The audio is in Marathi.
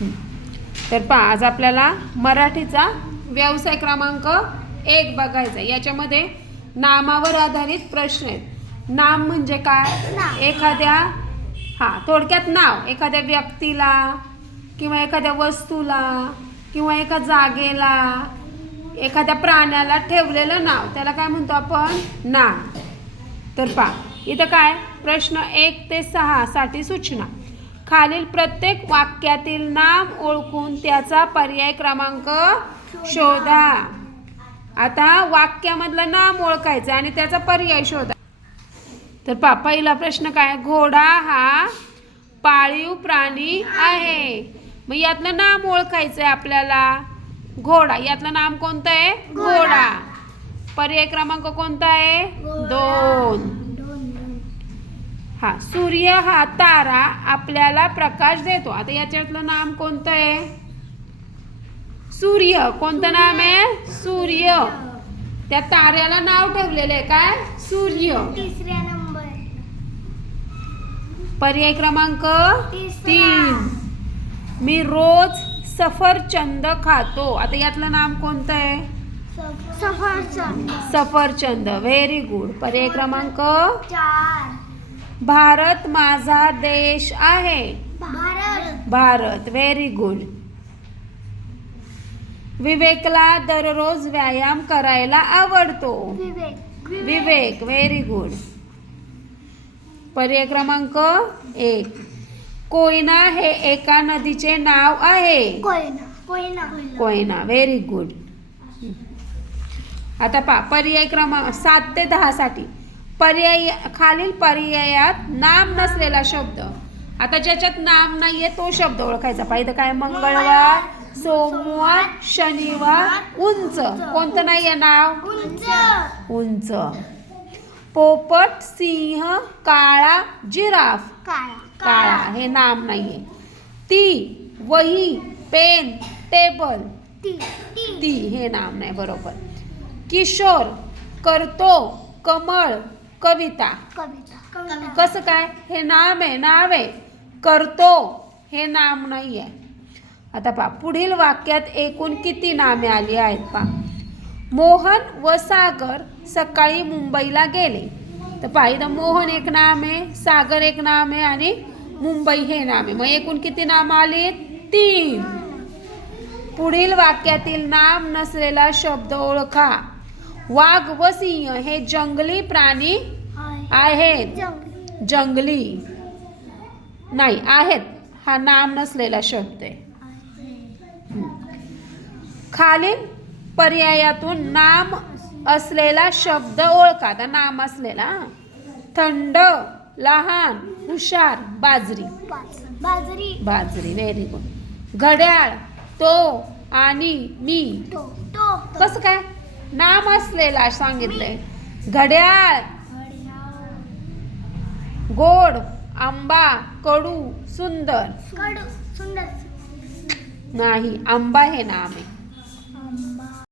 तर पहा, आज आपल्याला मराठीचा व्यवसाय क्रमांक 1 बघायचा. याच्यामध्ये नामावर आधारित प्रश्न आहेत. नाम म्हणजे काय? एखाद्या थोडक्यात नाव एखाद्या व्यक्तीला किंवा एखाद्या वस्तूला किंवा एका जागेला, एखाद्या प्राण्याला ठेवलेलं नाव, त्याला काय म्हणतो आपण? नाम. तर पहा, इथं काय प्रश्न 1 ते 6 साठी सूचना. खालील प्रत्येक वाक्यातील नाम ओळखून त्याचा पर्याय क्रमांक शोधा. आता वाक्यामधलं नाम ओळखायचं आणि त्याचा पर्याय शोधा. तर पहा, पहिला प्रश्न काय? घोडा हा पाळीव प्राणी आहे. मग यातलं नाम ओळखायचं आहे आपल्याला. घोडा, यातलं नाम कोणतं आहे? घोडा. पर्याय क्रमांक कोणता आहे? 2. सूर्य हा तारा आपल्याला प्रकाश देतो. आता याच्यातलं नाम कोणतं आहे? सूर्य. कोणतं नाम आहे? सूर्य. त्या ताऱ्याला नाव ठेवलेलं आहे काय? सूर्य. तिसऱ्या नंबर. पर्याय क्रमांक 3. मी रोज सफरचंद खातो. आता यातलं नाम कोणतं आहे? सफरचंद. सफरचंद. Very good. पर्याय क्रमांक 4. भारत माझा देश आहे. भारत. Very good. विवेकला दररोज व्यायाम करायला आवडतो. विवेक. Very good. पर्याय क्रमांक 1. कोयना हे एका नदीचे नाव आहे. कोयना. Very good. आता पहा, पर्याय क्रमांक 7 ते 10 साठी. खालील पर्यायात नाम नसलेला शब्द. आता ज्याच्यात नाम नाहीये तो शब्द ओळखायचा. पाहिजे काय? मंगळवार, सोमवार, शनिवार, उंच. कोणतं नाहीये नाव? उंच. पोपट, सिंह, काळा, जिराफ. काळा हे नाम नाहीये. ती, वही, पेन, टेबल. ती हे नाम नाही. बरोबर. किशोर, करतो, कमळ, कविता. कसं काय? हे नाम आहे. करतो हे नाम नाहीये. आता पहा, पुढील वाक्यात एकूण किती नामे आली आहेत पहा. मोहन व सागर सकाळी मुंबईला गेले. तर पहा, इथं मोहन एक नाम आहे, सागर एक नाम आहे आणि मुंबई हे नाम आहे. मग एकूण किती नाम आली? 3. पुढील वाक्यातील नाम नसलेला शब्द ओळखा. वाघ व सिंह हे जंगली प्राणी आहेत. जंगली नाही आहेत. हा नाम नसलेला शब्द आहे. खालील पर्यायातून नाम असलेला शब्द ओळखा. आता नाम असलेला. थंड, लहान, हुशार, बाजरी. बाजरी. Very good. घड्याळ, तो आणि मी. कसं काय? नाम असलेला सांगितलंय. घड्याळ. गोड, आंबा, कडू, सुंदर. नाही, आंबा हे नाम आहे.